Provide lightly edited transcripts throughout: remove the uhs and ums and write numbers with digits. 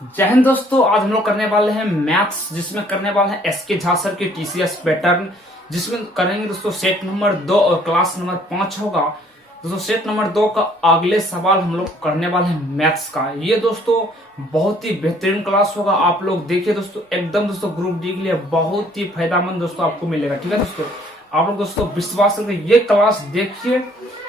जय हिंद दोस्तों, आज हम लोग करने वाले हैं मैथ्स, जिसमें करने वाले हैं एसके झा सर के टीसीएस पैटर्न, जिसमें करेंगे दोस्तों सेट नंबर 2 और क्लास नंबर 5 होगा। दोस्तों सेट नंबर 2 का अगले सवाल हम लोग करने वाले हैं मैथ्स का। ये दोस्तों बहुत ही बेहतरीन क्लास होगा, आप लोग देखिए दोस्तों, एकदम दोस्तों ग्रुप डी के लिए बहुत ही फायदेमंद दोस्तों आपको मिलेगा। ठीक है दोस्तों, आप लोग दोस्तों विश्वास करके ये क्लास देखिए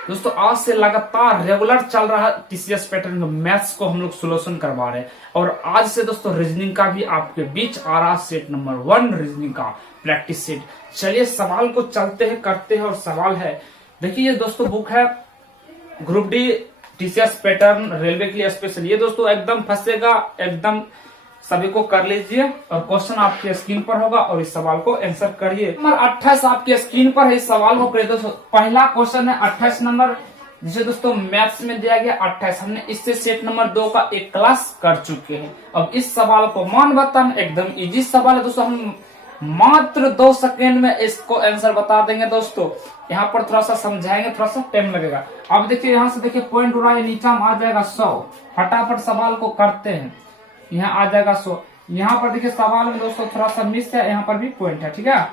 दोस्तों। आज से लगातार रेगुलर चल रहा है टीसीएस पैटर्न का मैथ्स को हम लोग सोल्यूशन करवा रहे हैं, और आज से दोस्तों रीजनिंग का भी आपके बीच आ रहा सेट नंबर 1 रीजनिंग का प्रैक्टिस सेट। चलिए सवाल को चलते हैं, करते हैं। और सवाल है, देखिए ये दोस्तों बुक है group D TCS pattern railway के लिए स्पेशल। ये दोस्तों एकदम फंसेगा, एकदम सभी को कर लीजिए, और क्वेश्चन आपके स्क्रीन पर होगा और इस सवाल को आंसर करिए। नंबर 28 आपके स्क्रीन पर है, इस सवाल को करिए दोस्तों। पहला क्वेश्चन है 28 नंबर, जिसे दोस्तों मैथ्स में दिया गया 28। हमने इससे सेट नंबर 2 का एक क्लास कर चुके हैं। अब इस सवाल को मान बताना, एकदम इजी सवाल है दोस्तों, हम मात्र 2 सेकेंड में इसको आंसर बता देंगे दोस्तों। यहाँ पर थोड़ा सा समझाएंगे, थोड़ा सा टाइम लगेगा। अब देखिए यहाँ से देखिए पॉइंट उड़ा, नीचा में आ जाएगा 100। फटाफट सवाल को करते हैं, यहाँ आ जाएगा 100। यहाँ पर देखिए सवाल में दोस्तों थोड़ा सा मिस है, यहाँ पर भी पॉइंट है। ठीक है,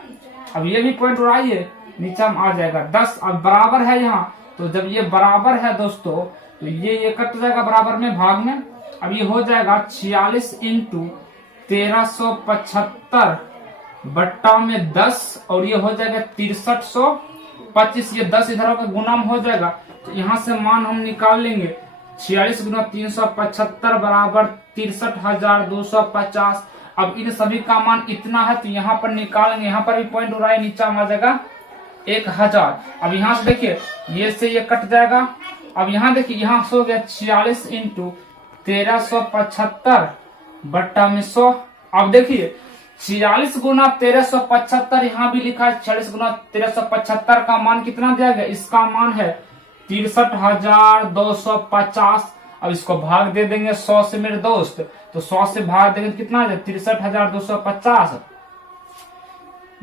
अब ये भी पॉइंट उड़ाइए, नीचा में आ जाएगा 10। अब बराबर है यहाँ, तो जब ये बराबर है दोस्तों तो ये कट जाएगा बराबर में, भाग में। अब ये हो जाएगा 46 इंटू 1375 बट्टा में 10, और ये हो जाएगा 6325। ये 10 इधर का गुना में हो जाएगा, तो यहाँ से मान हम निकाल लेंगे। 46 गुना 375 बराबर 63,250। अब इन सभी का मान इतना है, तो यहाँ पर निकालेंगे। यहाँ पर भी पॉइंट उड़ाए, नीचा में आ जाएगा 1000। अब यहाँ से देखिए ये से ये कट जाएगा। अब यहाँ देखिए यहाँ से हो गया 46 इंटू 1375 बट्टा में 100। अब देखिए 46 गुना 1375 यहाँ भी लिखा है। 46 गुना 1375 का मान कितना दिया गया, इसका मान है 63,250। अब इसको भाग दे देंगे 100 से मेरे दोस्त, तो 100 से भाग देंगे कितना है 63,250।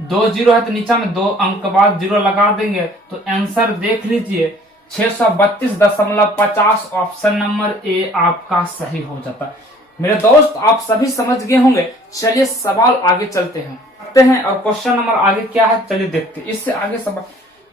2 जीरो है तो नीचा में 2 अंक बाद जीरो लगा देंगे, तो आंसर देख लीजिए 632.50। ऑप्शन नंबर ए आपका सही हो जाता है। मेरे दोस्त आप सभी समझ गए होंगे। चलिए सवाल आगे चलते हैं, और क्वेश्चन नंबर आगे क्या है चलिए देखते हैं। इससे आगे सवाल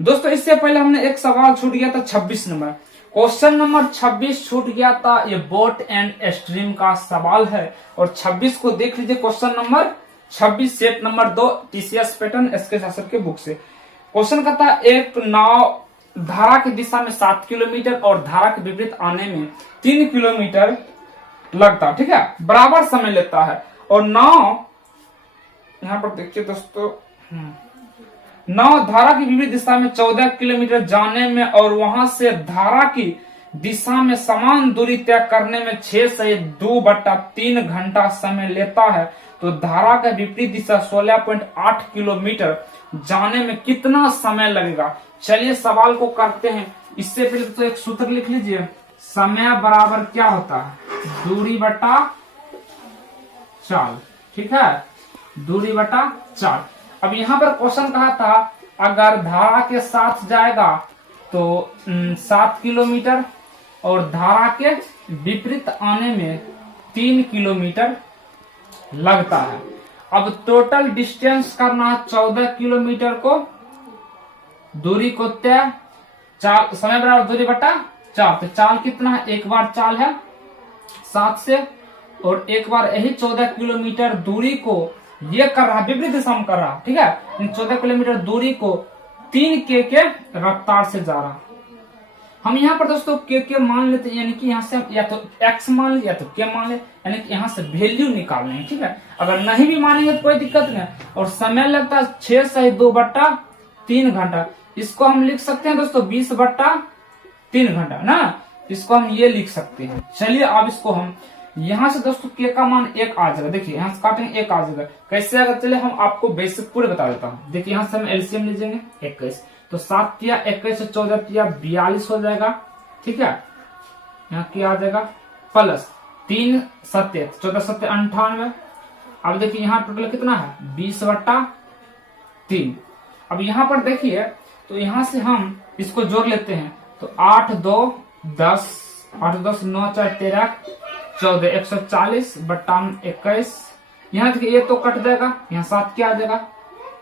दोस्तों, इससे पहले हमने एक सवाल छूट गया था 26 नंबर, क्वेश्चन नंबर 26 छूट गया था। ये बोट एंड स्ट्रीम का सवाल है, और 26 को देख लीजिए। Question number 26 set number 2 TCS pattern SK Jha sir के बुक से। क्वेश्चन कहता है, एक नाव धारा की दिशा में 7 किलोमीटर और धारा के विपरीत आने में 3 किलोमीटर लगता, ठीक है, बराबर समय लेता है। और नाव, यहाँ पर देखिए दोस्तों, नाव धारा की विपरीत दिशा में 14 किलोमीटर जाने में और वहां से धारा की दिशा में समान दूरी तय करने में 6 से 2/3 घंटा समय लेता है, तो धारा का विपरीत दिशा 16.8 किलोमीटर जाने में कितना समय लगेगा। चलिए सवाल को करते हैं। इससे पहले तो एक सूत्र लिख लीजिए, समय बराबर क्या होता है, दूरी बटा चाल। ठीक है, दूरी बटा चाल। अब यहाँ पर क्वेश्चन कहा था, अगर धारा के साथ जाएगा तो 7 किलोमीटर और धारा के विपरीत आने में 3 किलोमीटर लगता है। अब टोटल डिस्टेंस करना है 14 किलोमीटर को, दूरी को तय, चाल समय बराबर दूरी बटा चाल। तो चाल कितना है, एक बार चाल है 7 से, और एक बार यही 14 किलोमीटर दूरी को ये कर रहा, विपरीत दिशा में कर रहा। ठीक है, 14 किलोमीटर दूरी को 3 के रफ्तार से जा रहा। हम यहाँ पर दोस्तों के मान लेते हैं, यानी कि यहाँ से या तो x मान ले या तो के मान ले, यानी कि यहाँ से वैल्यू निकाल लेंगे। ठीक है, अगर नहीं भी मानेंगे तो कोई दिक्कत नहीं। और समय लगता है 6 से 2/3 घंटा। इसको हम लिख सकते हैं दोस्तों 20/3 घंटा ना, इसको हम ये लिख सकते हैं। चलिए अब इसको हम यहाँ से दोस्तों के का मान 1 आ जाएगा। देखिए यहाँ से काटेंगे 1 आ जाएगा। कैसे आएगा, चलिए हम आपको बेसिक पूरे बता देता हूँ। देखिए यहाँ से हम एलसीएम लीजिएंगे 21, तो 7 तिया 21 से 14 तिया 42 हो जाएगा। ठीक है, यहाँ क्या आ जाएगा प्लस 3 सत्य 14 सत्य 98। अब देखिए यहाँ टोटल कितना है 20/3। अब यहाँ पर देखिए, तो यहाँ से हम इसको जोड़ लेते हैं, तो 8 2 10, 8 10 9 4 13 14 140/21। यहाँ देखिए ये तो कट जाएगा, यहाँ 7 क्या आ जाएगा,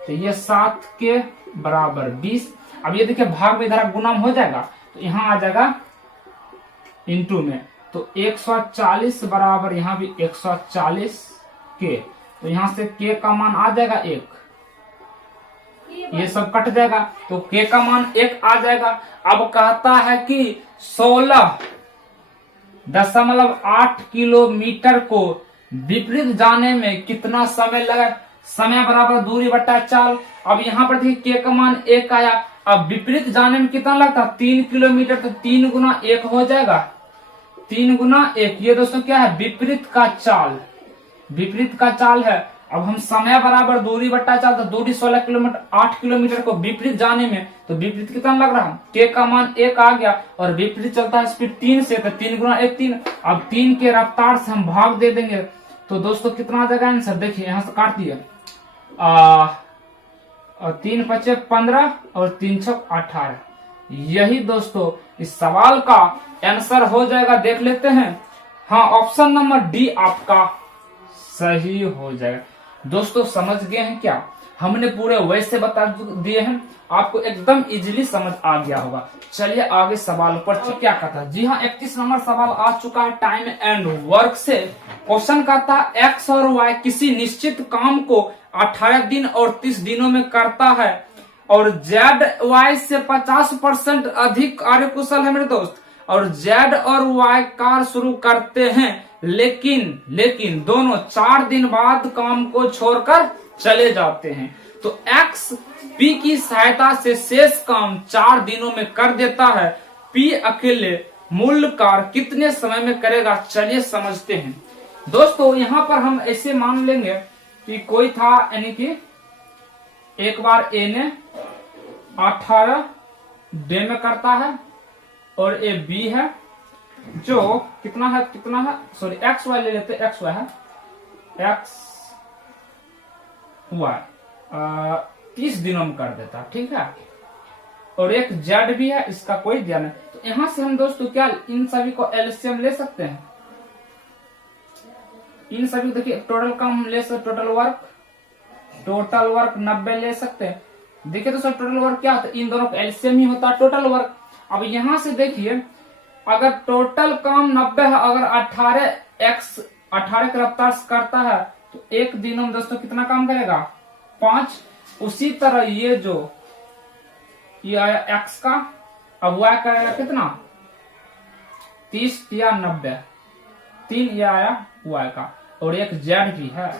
तो ये 7 के बराबर 20। अब ये देखिए भाग में इधर गुना हो जाएगा, तो यहाँ आ जाएगा इंटू में, तो 140 बराबर यहाँ भी 140 के, तो यहाँ से के का मान आ जाएगा 1, ये सब कट जाएगा, तो के का मान 1 आ जाएगा। अब कहता है कि 16.8 किलोमीटर को विपरीत जाने में कितना समय लगा, समय बराबर दूरी बट्टा चाल। अब यहाँ पर देखिए के का मान 1 आया, अब विपरीत जाने में कितना लगता, 3 किलोमीटर, तो 3 गुना 1 हो जाएगा, 3 गुना 1। ये दोस्तों क्या है, विपरीत का चाल, विपरीत का चाल है। अब हम समय बराबर दूरी बट्टा चाल, तो दूरी 16 किलोमीटर, 8 किलोमीटर को विपरीत जाने में, तो विपरीत कितना लग रहा है, के का मान 1 आ गया, और विपरीत चलता है स्पीड 3 से, तो 3 गुना 1 3। अब 3 के रफ्तार से हम भाग दे देंगे, तो दोस्तों कितना आ जाएगा आंसर, देखिए यहाँ से काट दिया, 3 5 15 और 3 6 18। यही दोस्तों इस सवाल का आंसर हो जाएगा, देख लेते हैं। हाँ, ऑप्शन नंबर डी आपका सही हो जाएगा। दोस्तों समझ गए हैं क्या, हमने पूरे वैसे बता दिए हैं, आपको एकदम इजीली समझ आ गया होगा। चलिए आगे सवाल पर क्या कहता है। जी हाँ, 31 नंबर सवाल आ चुका है टाइम एंड वर्क से। क्वेश्चन कहता है एक्स और वाई किसी निश्चित काम को 18 दिन और 30 दिनों में करता है, और जेड वाई से 50% अधिक कार्यकुशल है मेरे दोस्त, और जेड और वाई कार्य शुरू करते हैं, लेकिन दोनों 4 दिन बाद काम को छोड़कर चले जाते हैं। तो एक्स पी की सहायता से शेष काम 4 दिनों में कर देता है, पी अकेले मूल कार्य कितने समय में करेगा, चलिए समझते हैं। दोस्तों यहाँ पर हम ऐसे मान लेंगे कि कोई था, यानी कि एक बार ए ने 18 डे में करता है, और ए बी है जो कितना है सॉरी एक्स वाई ले लेते, एक्स वाई है, एक्स वाई 30 दिनों में कर देता, ठीक है। और एक जेड भी है, इसका कोई ध्यान नहीं। तो यहां से हम दोस्तों क्या इन सभी को एलसीएम ले सकते हैं, इन सभी देखिए टोटल काम ले सकते, टोटल वर्क 90 ले सकते हैं। देखिए तो सर टोटल वर्क क्या होता है, इन दोनों का एलसीएम ही होता है टोटल वर्क। अब यहां से देखिए अगर टोटल काम 90 है, अगर 18 के रफ्तार से करता है, तो एक दिनों में दोस्तों कितना काम करेगा, 5। उसी तरह ये जो ये आया एक्स का, अब वाई करेगा कितना, 30 या 90, 3 ये आया वाई का, और एक जेड भी है।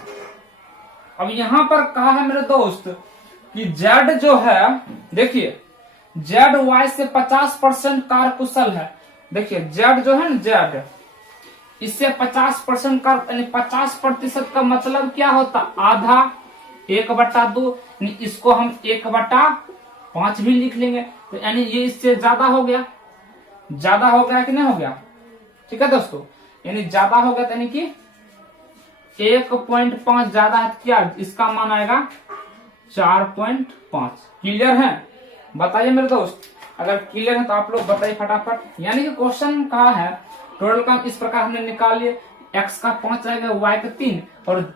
अब यहां पर कहा है मेरे दोस्त कि जेड जो है, देखिए जेड वाई से 50% कार्यकुशल है। देखिए जेड जो है ना, जेड इससे 50% का, यानी 50% का मतलब क्या होता, आधा, 1/2, इसको हम 1/5 भी लिख लेंगे, तो यानी ये इससे ज्यादा हो गया, कि नहीं हो गया, ठीक है दोस्तों, यानी ज्यादा हो गया, यानी कि 1.5 ज्यादा है, क्या इसका मान आएगा 4.5। क्लियर है, बताइए मेरे दोस्त, अगर क्लियर है तो आप लोग बताइए फटाफट। यानी कि क्वेश्चन कहा है टोटल काम इस प्रकार हमने निकाल लिए, एक्स का 5 आएगा, वाई का 3, और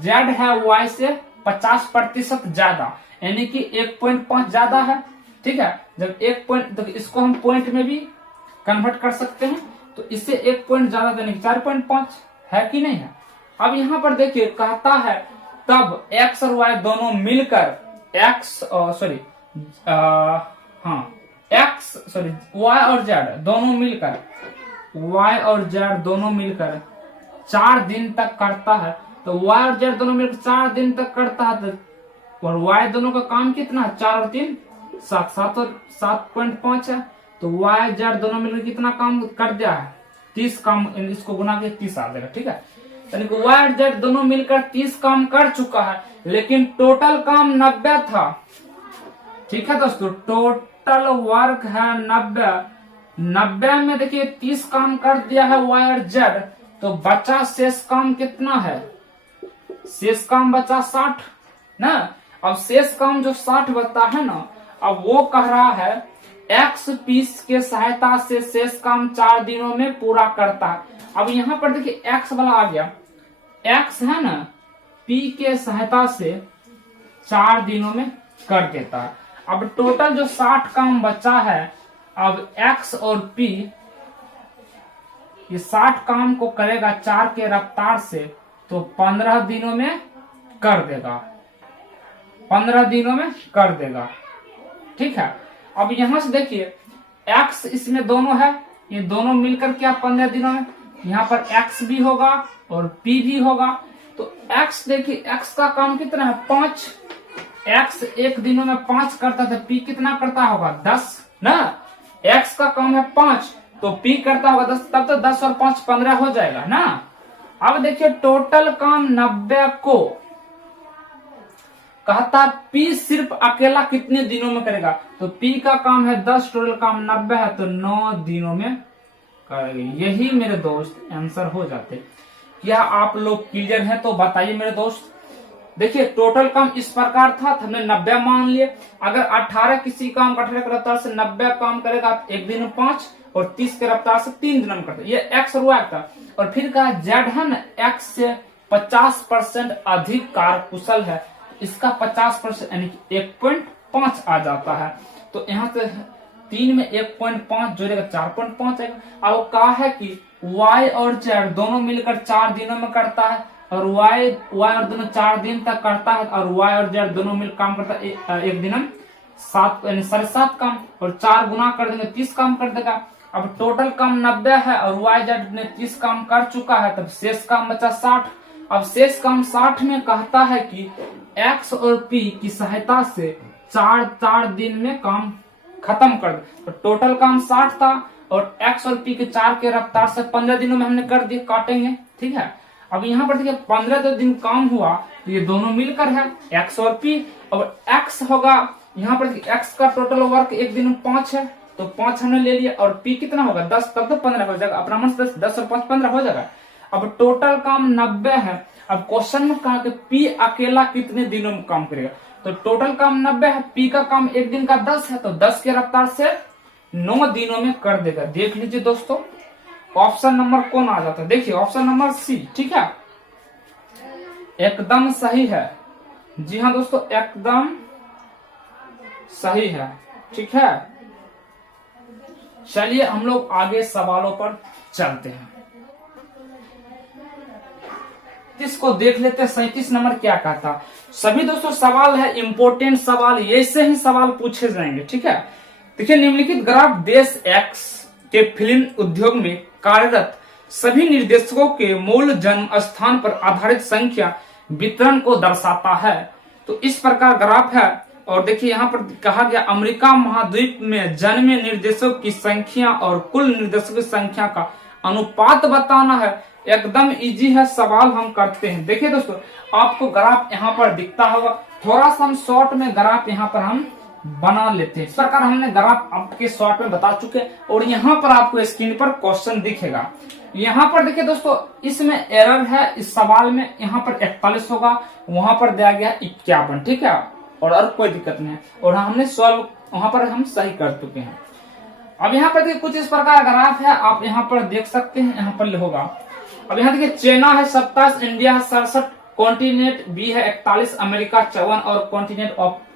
जेड है वाई से 50% ज्यादा, यानी कि 1.5 ज्यादा है, ठीक है। जब 1 पॉइंट, तो इसको हम पॉइंट में भी कन्वर्ट कर सकते हैं, तो इससे 1 पॉइंट ज्यादा देने की 4.5 है कि नहीं है। अब यहाँ पर देखिए कहता है तब एक्स और वाई दोनों मिलकर वाई और जेड दोनों मिलकर 4 दिन तक करता है। तो वाई और जेड दोनों मिलकर 4 दिन तक करता है, और वाई दोनों का काम कितना है, 4 और 3 7 और 7.5 है। तो वाई जेड दोनों मिलकर कितना काम कर दिया है, 30 काम, इसको गुना के 30 आ जाएगा, ठीक है। यानी कि वाई और जेड दोनों मिलकर 30 काम कर चुका है, लेकिन टोटल काम 90 था, ठीक है दोस्तों। टोटल वर्क है 90 में देखिए 30 काम कर दिया है वाई और जेड, तो बचा शेष काम कितना है, शेष काम बचा 60 ना। अब शेष काम जो 60 बचता है ना, अब वो कह रहा है एक्स पीस के सहायता से शेष काम 4 दिनों में पूरा करता है। अब यहाँ पर देखिए एक्स वाला आ गया, एक्स है ना पी के सहायता से 4 दिनों में कर देता है। अब टोटल जो 60 काम बचा है, अब एक्स और पी ये 60 काम को करेगा 4 के रफ्तार से, तो 15 दिनों में कर देगा, 15 दिनों में कर देगा। ठीक है, अब यहां से देखिए x इसमें दोनों है, ये दोनों मिलकर क्या 15 दिनों में, यहाँ पर x भी होगा और p भी होगा। तो x देखिए x का काम कितना है 5, x एक दिनों में 5 करता था, p कितना करता होगा 10 ना, x का काम है 5 तो p करता होगा 10, तब तो 10 और 5 15 हो जाएगा ना। अब देखिए टोटल काम 90 को कहता P सिर्फ अकेला कितने दिनों में करेगा, तो P का काम है 10, टोटल काम 90 है तो 9 दिनों में करेगा। यही मेरे दोस्त आंसर हो जाते। क्या आप लोग क्लियर हैं तो बताइए मेरे दोस्त। देखिए टोटल काम इस प्रकार था, हमने 90 मान लिए। अगर 18 किसी काम का 18 के रफ्तार से 90 काम करेगा एक दिन में 5 और 30 के रफ्तार से 3 दिन में करता, ये एक्स और वाई था। और फिर कहा जेड है ना एक्स से 50% अधिक कार्यकुशल है, इसका 50% यानी 1.5 आ जाता है। तो यहाँ से 3 में 1.5 जोड़ेगा 4.5 आएगा। अब कहा है कि y और z दोनों मिलकर 4 दिनों में करता है, और y और दोनों 4 दिन तक करता है, और y और z दोनों मिलकर काम करता है एक दिन में 7 यानी 7.5 काम, और 4 गुना कर देंगे 30 काम कर देगा। अब टोटल काम 90 है और y z ने 30 काम कर चुका है, तब शेष काम बचा 60। अब शेष काम 60 में कहता है कि x और p की सहायता से 4 दिन में काम खत्म कर दे। तो टोटल काम 60 था और x और p के 4 के रफ्तार से 15 दिनों में हमने कर दिए, काटेंगे। ठीक है, अब यहाँ पर देखिए 15 दिन काम हुआ तो ये दोनों मिलकर है x और p। अब x होगा यहाँ पर x का टोटल वर्क एक दिन में 5 है तो 5 हमने ले लिया, और p कितना होगा 10, तब तो 15 हो जाएगा। अपना मन से 10 और 5 15 हो जाएगा। अब टोटल काम 90 है। अब क्वेश्चन में कहा कि p अकेला कितने दिनों में काम करेगा, तो टोटल काम 90 है, p का काम एक दिन का 10 है तो 10 के रफ्तार से 9 दिनों में कर देगा। देख लीजिए दोस्तों, ऑप्शन नंबर कौन आ जाता है, देखिए ऑप्शन नंबर सी। ठीक है, एकदम सही है। जी हाँ दोस्तों, एकदम सही है। ठीक है, चलिए हम लोग आगे सवालों पर चलते हैं। इसको देख लेते हैं 37 नंबर क्या कहता। सभी दोस्तों सवाल है इंपोर्टेंट सवाल, ऐसे ही सवाल पूछे जाएंगे। ठीक है, देखिए निम्नलिखित ग्राफ देश एक्स के फिल्म उद्योग में कार्यरत सभी निर्देशकों के मूल जन्म स्थान पर आधारित संख्या वितरण को दर्शाता है। तो इस प्रकार ग्राफ है, और देखिए यहाँ पर कहा गया अमेरिका महाद्वीप में जन्मे निर्देशकों की संख्या और कुल निर्देशकों की संख्या का अनुपात बताना है। एकदम इजी है, सवाल हम करते हैं। देखिए दोस्तों, आपको ग्राफ यहाँ पर दिखता होगा, थोड़ा सा हम शॉर्ट में ग्राफ यहाँ पर हम बना लेते हैं। इस प्रकार हमने ग्राफ आपके शॉर्ट में बता चुके, और यहाँ पर आपको स्क्रीन पर क्वेश्चन दिखेगा। यहाँ पर देखिए दोस्तों, इसमें एरर है इस सवाल में, यहाँ पर 41 होगा, वहां पर दिया गया 51। ठीक है, और कोई दिक्कत नहीं है, और हमने सॉल्व वहां पर हम सही कर चुके हैं। अब यहाँ पर देखिए कुछ इस प्रकार ग्राफ है, आप यहाँ पर देख सकते हैं, यहाँ पर होगा। अब यहाँ देखिए चाइना है 27, इंडिया है 67, कॉन्टिनेंट बी है 41, अमेरिका 54 और कॉन्टिनेंट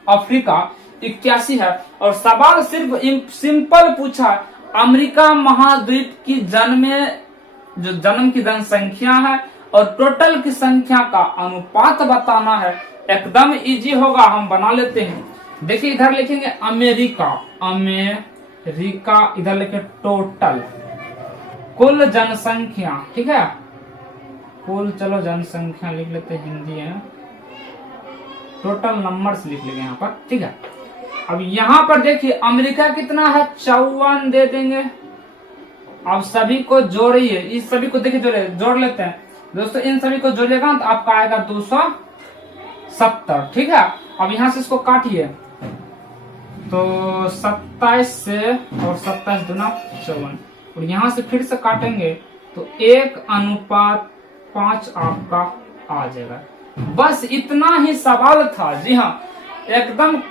अफ्रीका 81 है। और सवाल सिर्फ सिंपल पूछा, अमेरिका महाद्वीप की जन्म की जनसंख्या है और टोटल की संख्या का अनुपात बताना है। एकदम इजी होगा, हम बना लेते हैं। देखिए इधर लिखेंगे अमेरिका, इधर लिखे टोटल कुल जनसंख्या। ठीक है, कुल चलो जनसंख्या लिख लेते हैं, हिंदी है, टोटल नंबर्स लिख लेंगे यहाँ पर। ठीक है, अब यहाँ पर देखिए अमेरिका कितना है 54 दे देंगे। अब सभी को जोड़िए, इस सभी को देखिए जोड़ लेते हैं दोस्तों, इन सभी को जोड़िएगा तो आपका आएगा 270। ठीक है, अब यहाँ से इसको काटिए तो 27 से और 27 दूना 54, और यहाँ से फिर से काटेंगे तो 1:5 आपका आ जाएगा। बस इतना ही सवाल था। जी हाँ, एकदम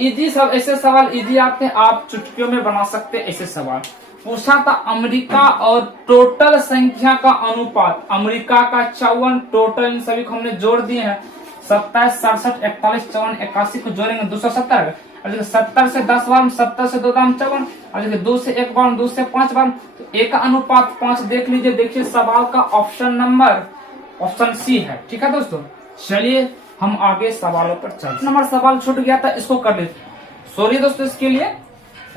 इजी सब, ऐसे सवाल इजी आते हैं, आप चुटकियों में बना सकते हैं ऐसे सवाल। पूछा था अमेरिका और टोटल संख्या का अनुपात। अमेरिका का 54, टोटल इन सभी को हमने जोड़ दिए हैं 27, 67, 41, 54, 81 को जोड़ेंगे 270। और 70 से 10 बार, 70 से 2 दाम 54, और 2 से 1 बार, 2 से 5 बार, तो 1:5 देख लीजिए। देखिए सवाल का ऑप्शन सी है। ठीक है दोस्तों, चलिए हम आगे सवालों पर चलते। नंबर सवाल छूट गया था, इसको कर लीजिए। सॉरी दोस्तों इसके लिए।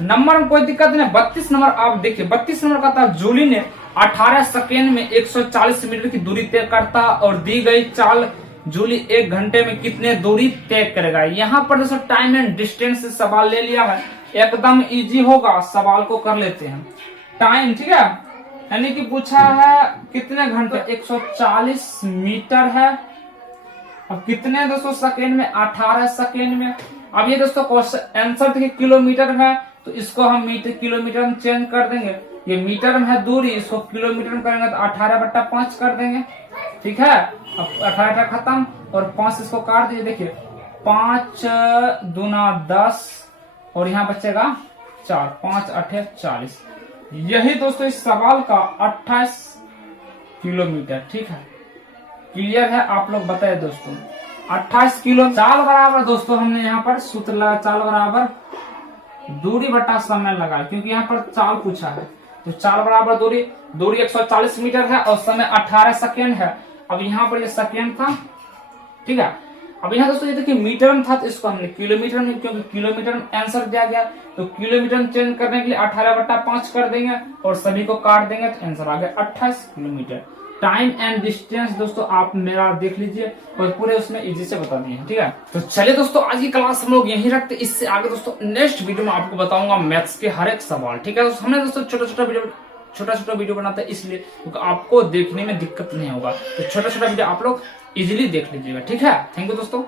नंबर में कोई दिक्कत नहीं। 32 नंबर आप देखिए, 32 नंबर का था जूली ने 18 सेकेंड में 140 मीटर की दूरी तय करता और दी गई चाल जूली 1 घंटे में कितने दूरी तय करेगा। यहाँ पर दोस्तों टाइम एंड डिस्टेंस से सवाल ले लिया है, एकदम इजी होगा। सवाल को कर लेते हैं। टाइम, ठीक है, यानी कि पूछा है कितने घंटे, 140 मीटर है। अब कितने दोस्तों सेकेंड में, 18 सेकेंड में। अब ये दोस्तों क्वेश्चन आंसर देखिए किलोमीटर है, तो इसको हम मीटर किलोमीटर में चेंज कर देंगे। ये मीटर में है दूरी, इसको किलोमीटर में करेंगे तो 18/5 कर देंगे। ठीक है, अब 18 खत्म और 5 इसको काट दीजिए। देखिए 5 दूना 10 और यहाँ बचेगा 4, 5 8 40। यही दोस्तों इस सवाल का 28 किलोमीटर। ठीक है, क्लियर है, आप लोग बताए दोस्तों। 28 किलो। चाल बराबर दोस्तों हमने यहाँ पर सूत्र लगा, चाल बराबर दूरी बटा समय लगा, क्योंकि यहाँ पर चाल पूछा है। तो चाल बराबर दूरी 140 मीटर है और समय 18 सेकेंड है। अब यहाँ पर ये सेकेंड था। ठीक है, अब यहाँ दोस्तों ये देखिए मीटर में था, तो इसको हमने किलोमीटर में, क्योंकि किलोमीटर में आंसर दिया गया, तो किलोमीटर में चेंज करने के लिए 18/5 कर देंगे और सभी को काट देंगे, तो आंसर आ गया 28 किलोमीटर। टाइम एंड डिस्टेंस दोस्तों आप मेरा देख लीजिए और पूरे उसमें इजी से बता दिए हैं। ठीक है, तो चलिए दोस्तों आज की क्लास हम लोग यहीं रखते। इससे आगे दोस्तों नेक्स्ट वीडियो में आपको बताऊंगा मैथ्स के हर एक सवाल। ठीक है दोस्तों, हमने दोस्तों छोटा वीडियो बनाता है इसलिए क्योंकि आपको देखने में दिक्कत नहीं होगा। तो छोटा वीडियो आप लोग इजीली देख लीजिएगा। ठीक है, थैंक यू दोस्तों।